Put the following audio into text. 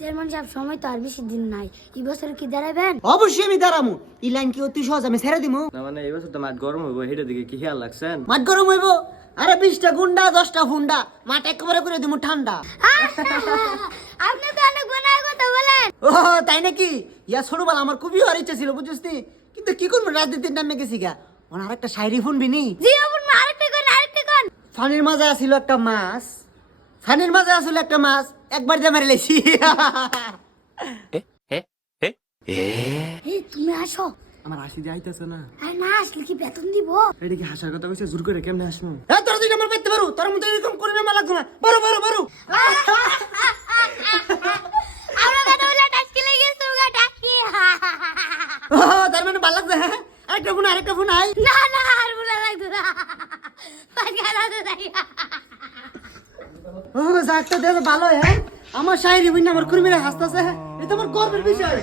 Chairman সাহেব সময় তো আর বেশি দিন নাই, এই বছর কি দাঁড়াবেন? অবশ্যই আমি দাঁড়ামু। এই লাইন কি অতি সহজ আমি ছেড়ে দিমু? না মানে এই বছর তো মাঠ গরম হইব, হেঁটে দিকে কি খেয়াল রাখছেন? মাঠ গরম হইব? আরে 20টা গুন্ডা 10টা হুন্ডা মাঠ একেবারে করে দিমু ঠান্ডা। আপনি তো অনেক গুনার কথা বলেন। ও তাই নাকি? ইয়া ছোটবেলা আমার খুবই হওয়ার ইচ্ছা ছিল বুঝছিস নি, কিন্তু কি করবো রাজনীতির নামে গেছি গা। ওনার আরেকটা শায়রি শুনবি নি? জি আপন আরেকটা কোন। ফানির মাঝে আছিল একটা মাছ, ফানির মাঝে আছিল একটা মাছ, একবার দিয়ে মেরে লেছি। এই তুমি আসো। আমার হাসি দিয়ে আইতাছে না। আরে না আসলে কি বেতন দিব? এটা কি হাসার কথা কইছে? জোর করে কেমনে হাসবো? হ্যাঁ তোরা দুইটা আমার পেতে পারো, তোর মতো এরকম করে না লাগতো না। বারো বারো বারো। আমরা কথা বলে টাস্কি লেগেছে তোমরা টাস্কি। ও তার মানে ভালো লাগছে। হ্যাঁ আরেকটা ফোন আই। না না আর বলা লাগতো না। পাগলা তো তাই। ও যাকটা দেখো ভালো। হ্যাঁ আমার শায়রি বুঝনা আমার কুর্মিরা হাসতাছে। এটা আমার গর্বের বিষয়।